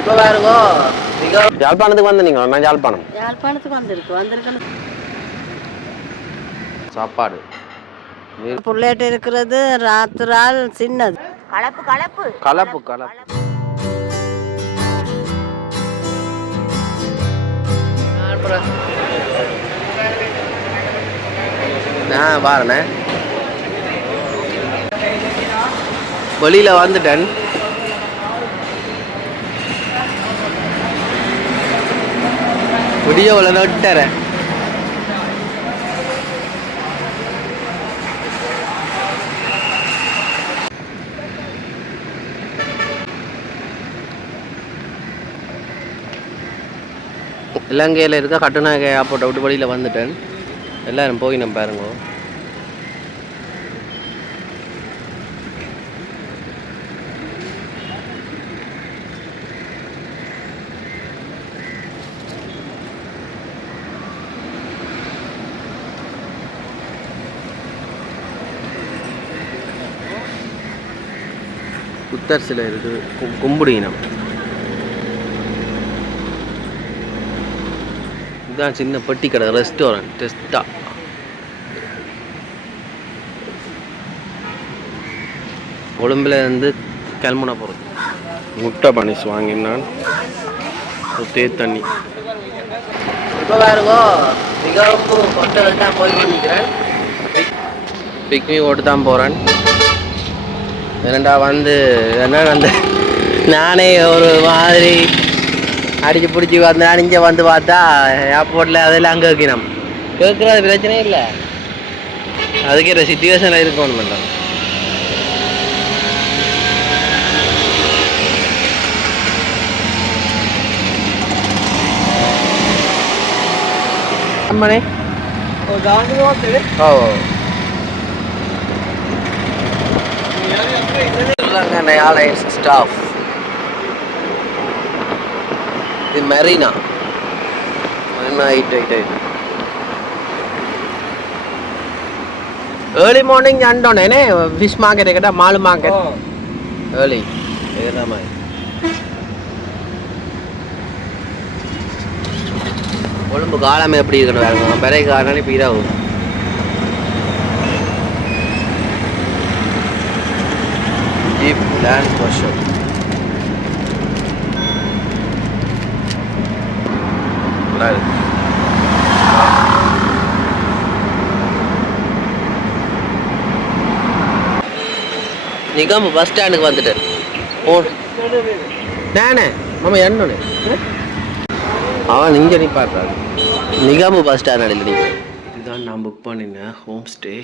இப்போ பாருங்க யாழ்ப்பாணத்துக்கு வந்து நீங்கள் நான் யாழ்ப்பாணத்துக்கு வந்திருக்கேன் சாப்பாடு புள்ளேட்டு இருக்கிறது ராத்திரால் சின்னது கலப்பு கலப்பு கலப்பு கலப்பு பாருண்ணே வெளியில் வந்துட்டேன். வீடியோவில் நட்டுறேன். இலங்கையில் இருக்க கட்டுநாயக்க ஏர்போர்ட்டை விட்டு வெளியில் வந்துட்டேன். எல்லோரும் போய் நம்ம பாருங்க. புத்தர் சிலை இருக்குது, கும்பிடினம். இதுதான் சின்ன பெட்டி கடை ரெஸ்டாரண்ட் டெஸ்டா. கொழும்புல இருந்து கிளம்புன போகிறது. முட்டை பனிஸ் வாங்கினான், தண்ணி. இப்போ பாருங்க மிகவும் கொட்டை போய் பண்ணிக்கிறேன். பிக்னிக் ஓட்டு தான் போகிறேன். என்னடா வந்து என்ன வந்து நானே ஒரு மாதிரி அடிச்சு பிடிச்சி வந்தேன். இங்கே வந்து பார்த்தா ஏர்போர்ட்டில் அதெல்லாம் அங்கே வைக்கணும். கேட்குறது பிரச்சனையே இல்லை, அதுக்கே சிச்சுவேஷனில் இருக்கணும் பண்ணுறோம். அம்மனே ஓ ஏர்லைன்ஸ் ஸ்டாஃப். இது மெரினா ஏர்லி மார்னிங் அண்டோனே ஃபிஷ் மார்க்கெட் கேட்டால் மாலு மார்க்கெட் ஏர்லி இதெல்லாம் கொழும்பு காலமே எப்படி இருக்கணும் வேறுங்க பெரிய காரணம் இப்போ இதாகும். Jeep land washer Nigam bus ஸ்டாண்டுக்கு வந்துட்டேன். நானே மாமா என்னோட அவன் இங்கே நிற்பாடுறாரு. நிகாமு பஸ் ஸ்டாண்ட் அடையில் நீங்கள். இதுதான் நான் புக் பண்ணினேன் ஹோம் ஸ்டே.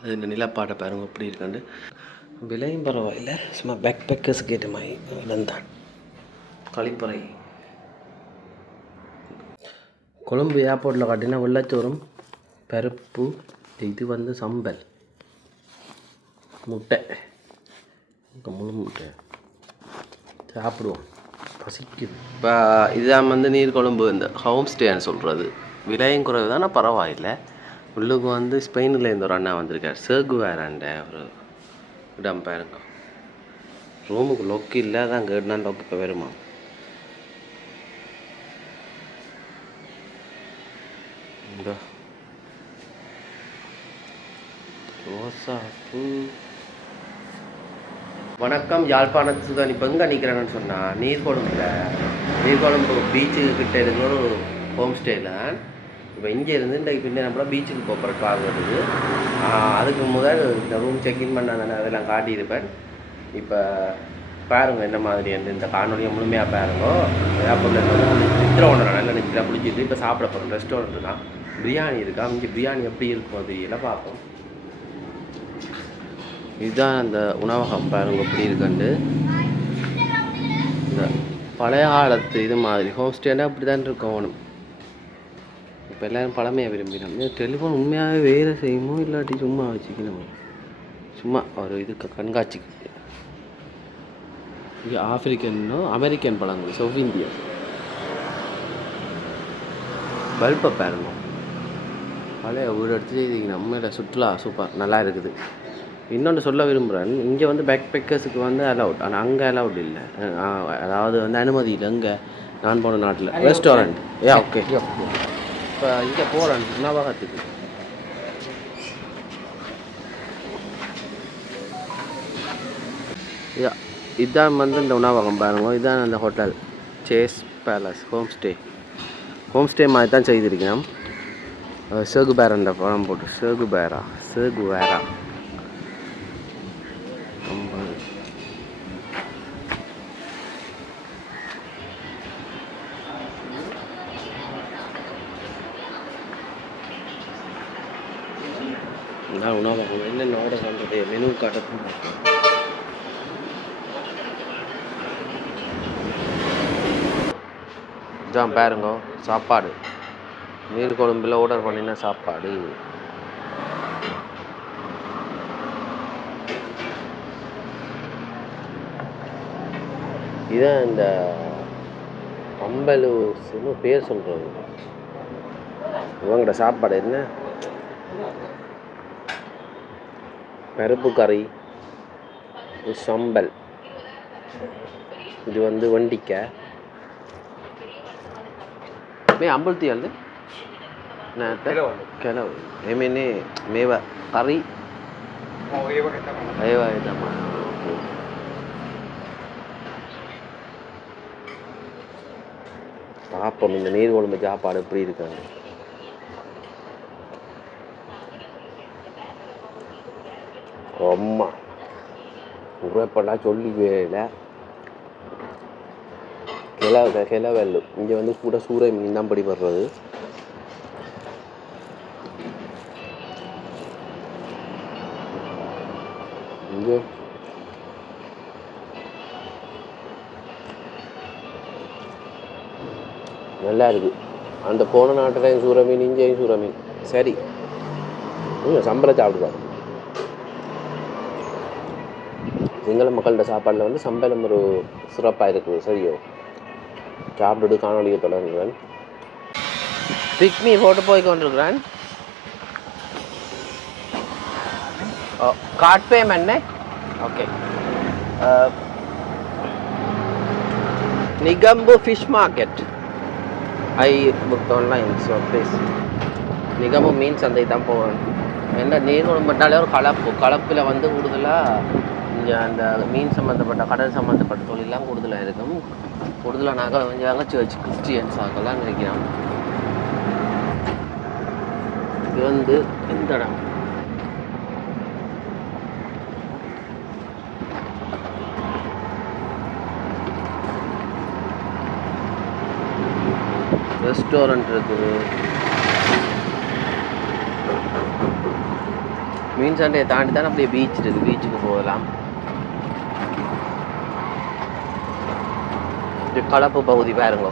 அது இந்த நிலப்பாட்டை பாருங்க எப்படி இருக்காண்டு. விலையும் பரவாயில்லை, சும்மா பேக் பேக்கர்ஸ் கேட்ட மாதிரி இடம் கழிப்பறை. கொழும்பு ஏர்போர்ட்டில் காட்டினா வெள்ளச்சோறும் பருப்பு, இது வந்து சம்பல், முட்டை, முழு முட்டை சாப்பிடுவோம், பசிக்குது. இப்போ இதுதான் வந்து நீர்கொழும்பு இந்த ஹோம் ஸ்டேன்னு சொல்கிறது. விலையும் குறைவு தானே, பரவாயில்லை. உள்ளுக்கு வந்து ஸ்பெயினில் இந்த ஒரு அண்ணா வந்திருக்கார், சேகுவேராண்ட ஒரு இடம் பாருங்க. ரூமுக்கு லொக்கு இல்லை, தான் கேட்டுனா லொக்கு இப்போ வருமா. இந்த ரோசாப்பூ. வணக்கம், யாழ்ப்பாணத்து தான். இப்போ எங்கே நிற்கிறேன்னு சொன்னால் நீர்கொழும்பு பீச்சுக்கு கிட்டே இருக்கிற ஒரு ஹோம் ஸ்டேயில் தான். இப்போ இங்கே இருந்து இன்றைக்கு பின்னே நம்மள பீச்சுக்கு போகிற கார் வருது. அதுக்கு முதல் இந்த ரூம் செக்இன் பண்ணாதானே அதெல்லாம் காட்டியிருப்பேன். இப்போ பாருங்க என்ன மாதிரி இந்த காணொலியை முழுமையாக பாருங்க. ஏர்போர்ட்டில் வந்து நித்திர ஒன்று நல்ல நித்திர பிடிச்சிது. இப்போ சாப்பிட போகிறோம். ரெஸ்டாரண்ட் தான், பிரியாணி இருக்கா. இங்கே பிரியாணி எப்படி இருக்கும் அது எல்லாம் பார்ப்போம். இதுதான் அந்த உணவகம் பாருங்க எப்படி இருக்குண்டு. இந்த பழைய காலத்து இது மாதிரி ஹோம் ஸ்டேனா அப்படி தான் இருக்கணும். இப்போ எல்லோரும் பழமையாக விரும்பினோம். டெலிஃபோன் உண்மையாகவே வேலை செய்யுமோ இல்லாட்டி சும்மா வச்சுக்கணும், சும்மா ஒரு இதுக்கு கண்காட்சிக்கு. இங்கே ஆஃப்ரிக்கன்னோ அமெரிக்கன் பழங்கள், சவுத் இந்தியா. பல்பை பாருங்க, பழைய வீடு எடுத்து இது நம்ம சுற்றுலா சூப்பர் நல்லா இருக்குது. இன்னொன்று சொல்ல விரும்புகிறேன், இங்கே வந்து பேக் பேக்கர்ஸுக்கு வந்து அலவுட், ஆனால் அங்கே அலவுட் இல்லை. அதாவது வந்து அனுமதி இல்லை இங்கே நான் போன நாட்டில். Restaurant okay. இப்போ இங்கே போகிறேன் உணவகத்துக்கு. இதுதான் வந்து இந்த உணவகம் பாருங்க. இதுதான் அந்த ஹோட்டல் சேஸ் பேலஸ் ஹோம் ஸ்டே மாதிரி தான் செய்திருக்கேன். சேகு பேரண்ட பழம் போட்டு சேகு பேரா உணவகம் என்னென்ன ஆர்டர் பண்ணுறது மெனு காட்டணும். இதான் பாருங்க சாப்பாடு. நீர் குழம்புல ஆர்டர் பண்ணின சாப்பாடு. இதான் இந்த அம்பலு பேர் சொல்கிறது. இவங்களோட சாப்பாடு என்ன, பருப்பு கறி, சம்பல், இது வந்து வண்டிக்காய் මේ අම්බල් තියල්ද නැත කෙලව එමෙන්නේ මේවා කරි ඒවා තමයි. பாப்போம் இந்த நீர் குழம்பு சாப்பாடு எப்படி இருக்காங்க. அம்மா உரைப்பெல்லாம் சொல்லி வேலை கிளவெல்லு. இங்கே வந்து கூட சூறை மீன் தான் படிப்படுறது. இங்கே நல்லா இருக்கு. அந்த போன நாட்டிலையும் சூறை மீன், இங்கேயும் சூறை மீன். சரி சம்பளம் சாப்பிடுவாங்க. சிங்கள மக்களோட சாப்பாடில் வந்து சம்பளம் ஒரு சிறப்பாக இருக்குது. சரியோ சாப்பிட்டு காணொலியை தொடங்குகிறேன். பிக்மி போட்டு போய் கொண்டிருக்கிறேன். Card payment okay. Negombo fish market I book online. So please Negombo மீன் சந்தை தான் போவேன். என்ன நீர் மட்டும்னாலே ஒரு கலப்பில் வந்து கூடுதலாக இங்கே அந்த மீன் சம்மந்தப்பட்ட கடல் சம்மந்தப்பட்ட தொழிலெலாம் கூடுதலாக இருக்கும். கூடுதலாக நாங்கள் கொஞ்சம் சர்ச் கிறிஸ்டியன்ஸ் ஆகலாம் நினைக்கிறோம். இது வந்து எந்த இடம், ரெஸ்டாரண்ட் இருக்குது. மீன் சண்டையை தாண்டி தானே அப்படியே பீச் இருக்குது. பீச்சுக்கு போகலாம். கலப்பு பகுதி பாருங்க.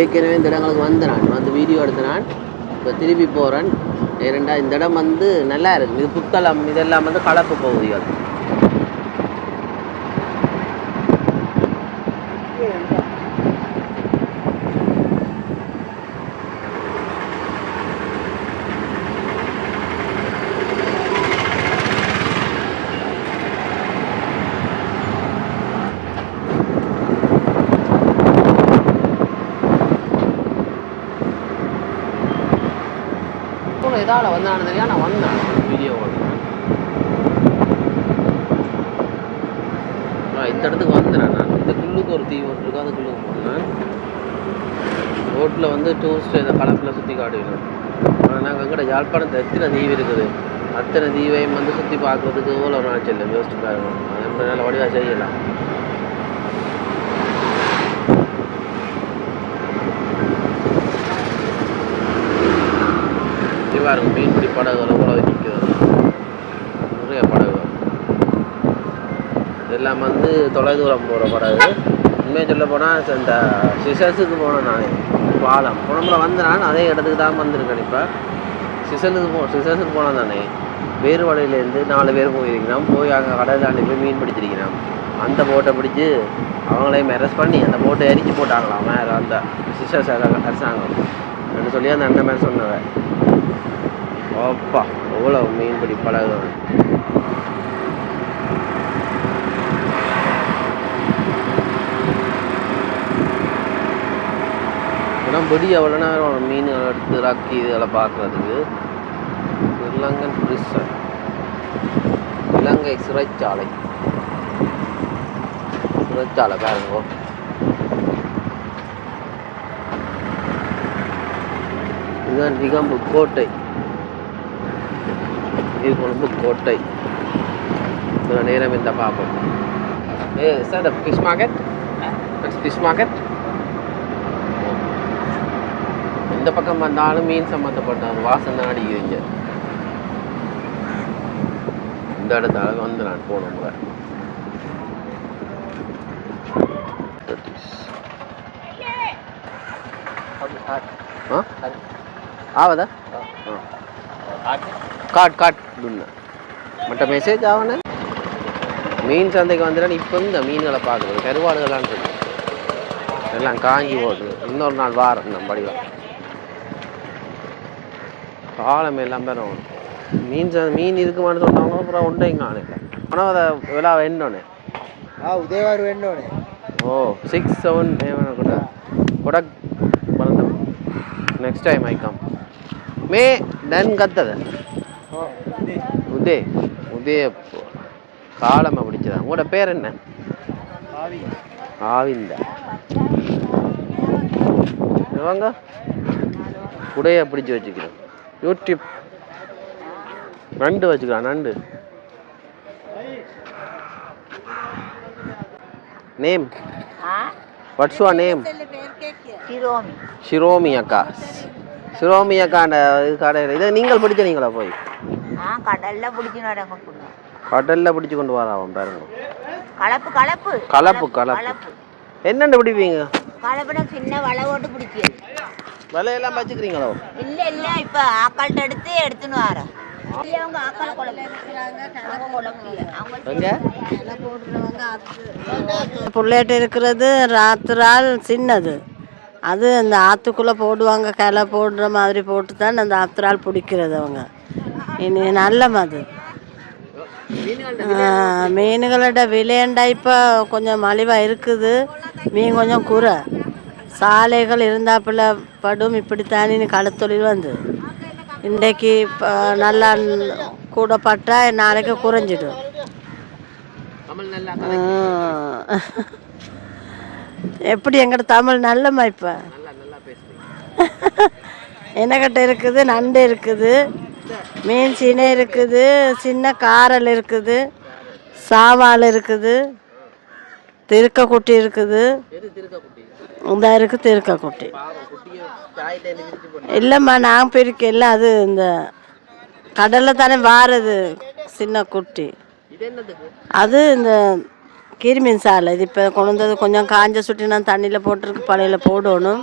ஏற்கனவே இந்த இடங்களுக்கு வந்து வீடியோ எடுத்த நான் இப்போ திருப்பி போகிறேன். ஏனெண்டா இந்த இடம் வந்து நல்லா இருக்குது. இது புத்தளம், இதெல்லாம் வந்து கலப்பு பகுதிகள். இதால் வந்தானது இல்லையா, நான் வந்தேன் வீடியோ இந்த இடத்துக்கு வந்தேன். நான் இந்த குள்ளுக்கு ஒரு தீவு ஒன்று இருக்கு, அதுக்குள்ளுக்கு போனேன். ரோட்டில் வந்து டூரிஸ்ட் இந்த கலப்பில் சுற்றி காட்டுவேன். நாங்கள் எங்கள்கிட்ட யாழ்ப்பாணத்தில் எத்தனை தீவு இருக்குது, அத்தனை தீவையும் வந்து சுற்றி பார்க்குறதுக்கு எவ்வளோ நாள் செல்லும் யோசிச்சு பாருங்க. அது நல்ல வடிவாக செய்யலாம். பாருங்க மீன்பிடி படகுகள் எவ்வளோ விற்கிறது. நிறைய படகுகள் இதெல்லாம் வந்து தொலைதூரம் போகிற படகு. உண்மையை சொல்ல போனால் இந்த சிசர்ஸுக்கு போனேன். நான் பாலம் போனமுறை வந்து நான் அதே இடத்துக்கு தான் வந்திருக்கேன். இப்போ சிசர்ஸுக்கு போனால் தானே வேறு வழியிலேருந்து 4 பேர் போயிருக்கிறோம். போய் அங்கே கடல் தாண்டி போய் மீன் பிடிச்சிருக்கிறோம். அந்த போட்டை பிடிச்சி அவங்களையும் அரெஸ்ட் பண்ணி அந்த போட்டை எரிச்சு போட்டாங்களாம் வேறு அந்த சிஸ்டர்ஸ் அரசாங்கம் என்று சொல்லி அந்த அண்ணன் மேலே சொன்னவன். ஓப்பா எவ்வளோ மீன்பிடி பழகுது. இதெல்லாம் பிடி எவ்வளோ நேரம் மீன்கள் எடுத்து இறக்கி இதெல்லாம் பார்க்குறதுக்கு. ஸ்ரீலங்கன் பிரிசன், இலங்கை சிறைச்சாலை பாருங்க. இதுதான் நிகம்பு கோட்டை, கொழும்பு கோட்டை. சில நேரம் இந்த பார்ப்போம். Sir fish market, fish market. எந்த பக்கம் வந்தாலும் மீன் சம்மந்தப்பட்ட ஒரு வாசனை தான் அடிக்குதுங்க. இந்த இடத்துல வந்து நான் போன முறை ආවද? කාට් දුන්න. මට මෙසේජ් ආවනේ. மீன் சந்தைக்கு வந்துட்டா இப்போ இந்த மீன்களை பார்க்குறது கருவாடுகள்லாம் இருக்கு. எல்லாம் காஞ்சி போகுது. இன்னொரு நாள் வாரம் நம்ம படிவா காலம் எல்லாம் பெறும். மீன் இருக்குமான்னு சொன்னவங்க அப்புறம் உண்டைங்க ஆணையில் ஆனால் அதை விழா வேண்டோனே. උදේවරු වෙන්න ඕනේ. ஓ 6-7 கூட ගොඩක් බලන්න. next time I come. මේ දැන් ගත්තද? උදේ காலமாக பிடிச்சதா? உங்களோட பேர் என்ன? ஆவிந்தா. வாங்க உடைய பிடிச்சி வச்சுக்கிறோம். யூடியூப் நண்டு வச்சுக்கலாம். நண்டு name, what's your name? Shiromi அக்கா. ஷிரோமி அக்காண்ட இது கடையில் இதை நீங்கள் பிடிச்சீங்களா? போய் கடல்ல பிடிச்சி கொண்டு வரான் பாருங்க. கலப்பு என்னென்ன பிடிப்பீங்க? சின்ன வலை போட்டு பிடிக்கிறது. வலையெல்லாம் வச்சுக்கிறீங்களோ? இல்ல இப்ப ஆக்கால்ட்ட எடுத்துன்னு வரேன். புள்ளையிட்ட இருக்கிறது ராத்திரால் சின்னது. அது அந்த ஆற்றுக்குள்ளே போடுவாங்க. கிளை போடுற மாதிரி போட்டு தான் அந்த ஆத்திரால் பிடிக்கிறது அவங்க. இனி நல்ல மது மீன்களோட விலையண்டா இப்போ கொஞ்சம் மலிவாக இருக்குது. மீன் கொஞ்சம் குறை. சாலைகள் இருந்தாப்புல படும். இப்படித்தானே களத்தொழில் வந்து இன்றைக்கு நல்லா கூட பட்டா நாளைக்கு குறைஞ்சிடும். எப்படி எங்கிட்ட தமிழ் நல்லமா? இப்போ என்னக்கிட்ட இருக்குது நண்டு இருக்குது, மீன் சீனை இருக்குது, சின்ன காரல் இருக்குது, சாவால் இருக்குது, திருக்கக்குட்டி இருக்குது. இந்த இருக்குது திருக்கக்குட்டி. இல்லைம்மா நான் பிரிக்கல. அது இந்த கடலில் தானே வாரது சின்ன குட்டி. அது இந்த கிருமீன் சாலை. இது இப்போ கொண்டு வந்தது கொஞ்சம் காஞ்ச சுட்டி நான் தண்ணியில் போட்டிருக்கு. பழையில் போடணும்.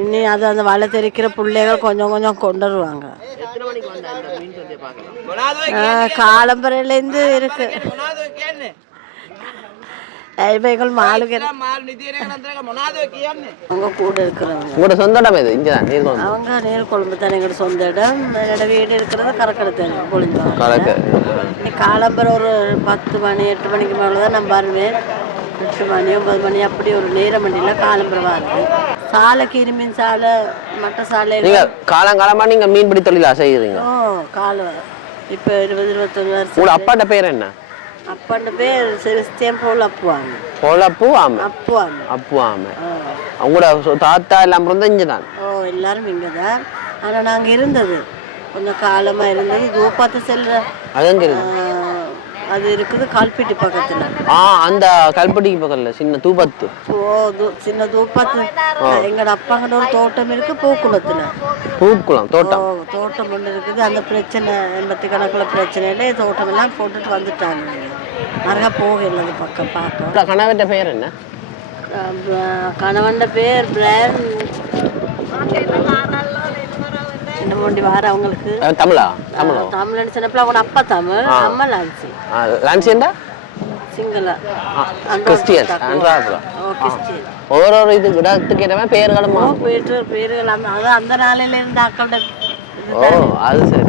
இனி அது அந்த வலை தெரிக்கிற பிள்ளைகள் கொஞ்சம் கொஞ்சம் கொண்டு வருவாங்க. காலம்பரையிலேருந்து இருக்கு. ஐபைகள் மாலுக்கு அவங்க கூட இருக்கிறவங்க. உங்களோட சொந்த இடம் இது? இங்கே தான் நீர்கொழும்பு. அவங்க நீர்கொழும்பு தானே எங்களோட சொந்த இடம். என்னோட வீடு இருக்கிறது கரக்கடை தானே கொழும்பு. காலம்பரம் ஒரு 10 மணி 8 மணிக்கு மேலே தான் நான் வருவேன். 8 மணி 9 மணி அப்படி ஒரு நேரம் வண்டியில் காலம்பரம் வருது. சாலை கிருமீன் சாலை மற்ற சாலை. நீங்கள் காலங்காலமாக நீங்கள் மீன்பிடி தொழிலா செய்கிறீங்க? காலம் இப்போ 20-21 வருஷம். உங்களோட அப்பாட்ட பேர் என்ன? அப்பாண்ட பேர் செலிஸ்டியன் போலப்புவாங்க. அப்புவாம. அவங்களோட தாத்தா எல்லாம் பிறந்த இங்கே தான்? எல்லாரும் இங்கே தான். ஆனால் நாங்கள் இருந்தது கொஞ்சம் காலமாக இருந்தது. தூப்பாத்து செல்ற அது எங்கே இருக்கு? அது இருக்குது கல்பெட்டி பக்கத்தில். அந்த கல்பெட்டிக்கு பக்கத்தில் சின்ன தூப்பத்து. சின்ன தூப்பத்து. எங்களோட அப்பாங்கிட்ட ஒரு தோட்டம் இருக்கு பூக்குளத்தில். தோட்டம் ஒன்று இருக்குது. அந்த பிரச்சனை 80 கணக்கில் பிரச்சனையில தோட்டம் எல்லாம் போட்டுட்டு வந்துட்டாங்க. நிறையா போகல அந்த பக்கம் பார்க்க. கணவன் பேர் என்ன? கணவன் பேர் பிரான். என்ன மொண்டி வார அவங்களுக்கு தமிழா? தமிழ்னு சொன்னப்பல அவங்க அப்பா தமிழ். அம்மா லான்சி. லான்சி என்ன? சிங்கள கிறிஸ்டியன்ஸ் அன்றாபுரம் ஓ கிறிஸ்டியன் ஒரு இது இடத்துக்கு ஏற்ற பேர்களும் ஓ பேர்கள் அது அந்த நாளையில இருந்து ஆக்கள்கிட்ட ஓ அது சரி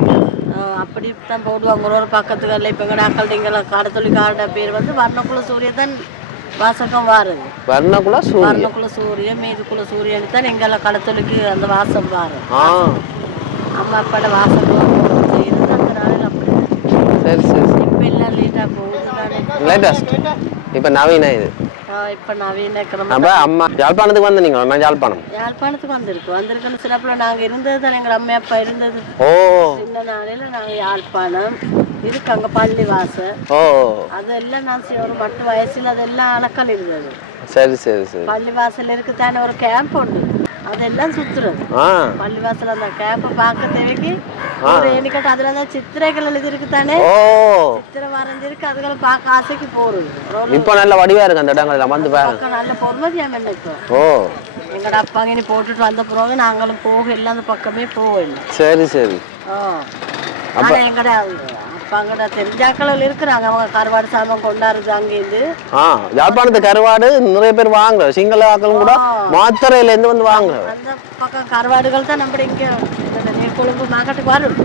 அப்படி தான் போடுவாங்க ஒரு பக்கத்துக்கு இப்போ எங்கட ஆக்கள்கிட்ட காடத்தொழி காட பேர் வந்து வர்ணக்குல சூரியன் தான் வாசகம் வாருது வர்ணக்குல சூரியன் மீதுக்குள்ள சூரியன் தான் எங்கெல்லாம் கடத்தொழிக்கு அந்த வாசம் வாரு அம்மா அப்பாட வாசகம் செய்யறது அந்த நாளையில் அப்படி சரி சரி இப்போ எல்லாம் லேட்டாக போகுது தானே லேட்டஸ்ட் இப்போ நவீன இது இப்போ நவீன அப்போ அம்மா யாழ்ப்பாணத்துக்கு வந்து நீங்கள் நான் யாழ்ப்பாணத்துக்கு வந்திருக்குன்னு சிறப்பில் நாங்கள் இருந்தது தானே எங்கள் அம்மா அப்பா இருந்தது ஓ சின்ன நாளையில் நாங்கள் யாழ்ப்பாணம் இருக்கு அங்கே பள்ளி வாசல் ஓ அதெல்லாம் நான் ஒரு 10 வயசுல அதெல்லாம் அலக்கல் இருந்தது சரி சரி சரி பள்ளி வாசல் இருக்கு தானே ஒரு கேம்ப் உண்டு அதெல்லாம் சுத்துறது பள்ளி வாசல் அந்த கேம்பை பார்க்க தேவைக்கு என்கிட்ட அதுல தான் சித்திரைகள் எழுதிருக்கு தானே சித்திரை வரைஞ்சிருக்கு அதுகளை பார்க்க ஆசைக்கு போறது இப்போ நல்ல வடிவா இருக்கு அந்த இடங்கள் வந்து பாருங்க நல்ல பொறுமதியா நினைக்கும் எங்கட அப்பாங்க இனி போட்டுட்டு வந்த பிறகு நாங்களும் போக இல்லை அந்த பக்கமே போகல சரி சரி ஆனா எங்கட அப்பாங்கட தெரிஞ்சாக்கள் இருக்கிறாங்க அவங்க கருவாடு சாமான் கொண்டாடுறது அங்கேருந்து யாழ்ப்பாணத்து கருவாடு நிறைய பேர் வாங்க சிங்கள ஆக்களும் கூட மாத்திரையில இருந்து வந்து வாங்க அந்த பக்கம் கருவாடுகள் தான் நம்ம இங்க கொழும்பு மார்க்கெட்டுக்கு வரும்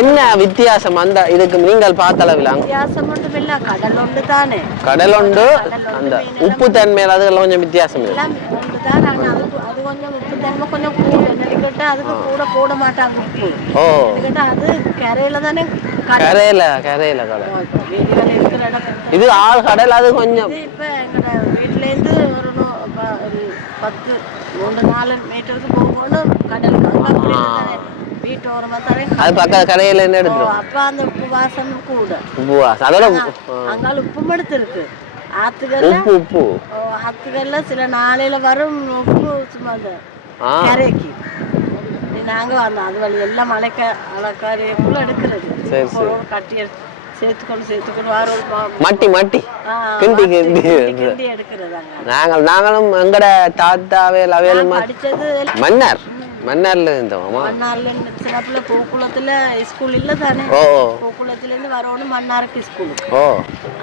என்ன வித்தியாசம் அந்த இதுக்கு நீங்கள் பார்த்த அளவில் வித்தியாசம் மட்டும் இல்ல கடல் ஒன்று தானே கடல் உண்டு அந்த உப்பு தன்மையில் அதுல கொஞ்சம் வித்தியாசம் எல்லாம் ஒன்று தான் அது கொஞ்சம் உப்பு தன்மை கொஞ்சம் கூட நெல்லிக்கிட்ட அதுக்கு கூட போட மாட்டாங்க உப்பு அது கரையில தானே கரையில கடல் இருக்கிற இடம் இது ஆள் கடல் அது கொஞ்சம் இப்ப எங்கட வீட்டுல இருந்து ஒரு 10-4 மீட்டருக்கு போகணும் கடலுக்கு வீட்டு ஓரமா தானே அது பக்கம் கரையில என்ன எடுத்துரும் அப்ப அந்த உப்பு வாசம் கூட அங்கால உப்பும் எடுத்துருக்கு ஆத்துக்கள்ல சில நாளையில வரும் உப்பு சும்மா அந்த கரைக்கு நாங்க வந்தோம் அது வழி எல்லாம் மழைக்காரிக்குள்ள எடுக்கிறது கட்டி சேர்த்துக்கொண்டு மட்டி கிண்டி எடுக்கிறது நாங்களும் எங்கட தாத்தாவே மன்னர்ல இருந்தோம் சிறப்புல கோகுளத்துல ஸ்கூல் இல்ல தானே கோகுளத்துல இருந்து வரணும் மன்னாருக்கு ஸ்கூல்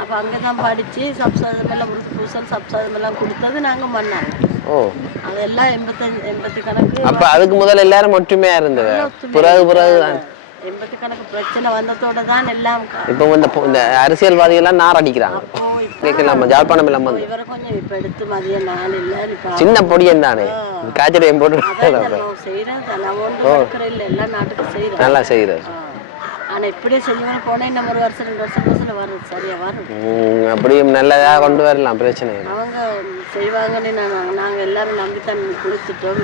அப்ப அங்கதான் படிச்சு சப்சாதம் எல்லாம் பூசல் சப்சாதம் எல்லாம் கொடுத்தது நாங்க மன்னார் அதெல்லாம் 85 கணக்கு அப்ப அதுக்கு முதல்ல எல்லாரும் ஒற்றுமையா இருந்தது பிறகுதான் 80 கணக்கு பிரச்சனை வந்ததோட தான் எல்லாம் இப்போ இந்த அரசியல்வாதிகள் எல்லாம் நார் அடிக்கிறாங்க கேட்கலாமா ஜாழ்ப்பாணம் எல்லாம் வந்து இவரை கொஞ்சம் இப்ப எடுத்து மதிய நாள் இல்ல சின்ன பொடியன் தானே காய்ச்சடையும் போட்டு செய்யறேன் எல்லாம் நாட்டுக்கு செய்யறேன் நல்லா செய்யறாரு ஆனா இப்படியே செஞ்சவங்க போனா இன்னும் 1 வருஷம் 2 வருஷம் வரும் சரியா வரும் அப்படியும் நல்லதா கொண்டு வரலாம் பிரச்சனை அவங்க செய்வாங்கன்னு நாங்க எல்லாரும் நம்பித்தான் கொடுத்துட்டோம்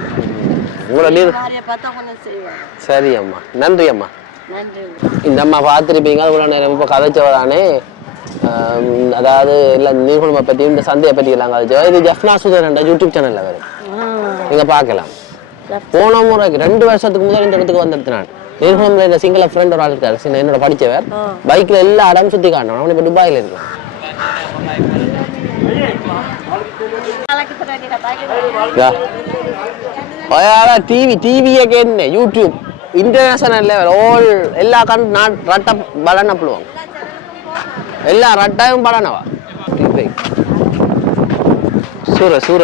உங்களை பார்த்தா கொஞ்சம் செய்வாங்க சரி அம்மா நன்றி அம்மா நன்றி இந்த அம்மா பார்த்துருப்பீங்க இவ்வளோ நேரம் இப்போ கதைச்சவதானே அதாவது இல்லை நீர்குழம்பை பற்றி இந்த சந்தையை பற்றி எல்லாம் கதைச்சவா இது ஜஃப்னா சுதரண்டா யூடியூப் சேனலில் வரும் நீங்கள் பார்க்கலாம் போன முறைக்கு 2 வருஷத்துக்கு முதல் இந்த இடத்துக்கு வந்துடுத்து நான் நீர்குழம்புல இந்த சிங்கள ஃப்ரெண்ட் ஒரு ஆள் இருக்காரு என்னோட படித்தவர் பைக்கில் எல்லா இடம் சுற்றி காட்டணும் அவன் இப்போ துபாயில் இருக்கான் டிவியை கேட்டு யூடியூப் इंटरनेशनल लेवल ऑल ಎಲ್ಲ ರಟ್ಟ ಬಲನ ಪಳುವ ಎಲ್ಲ ರಟ್ಟಾಯಂ ಬಲನವ ಸೂರ ಸೂರ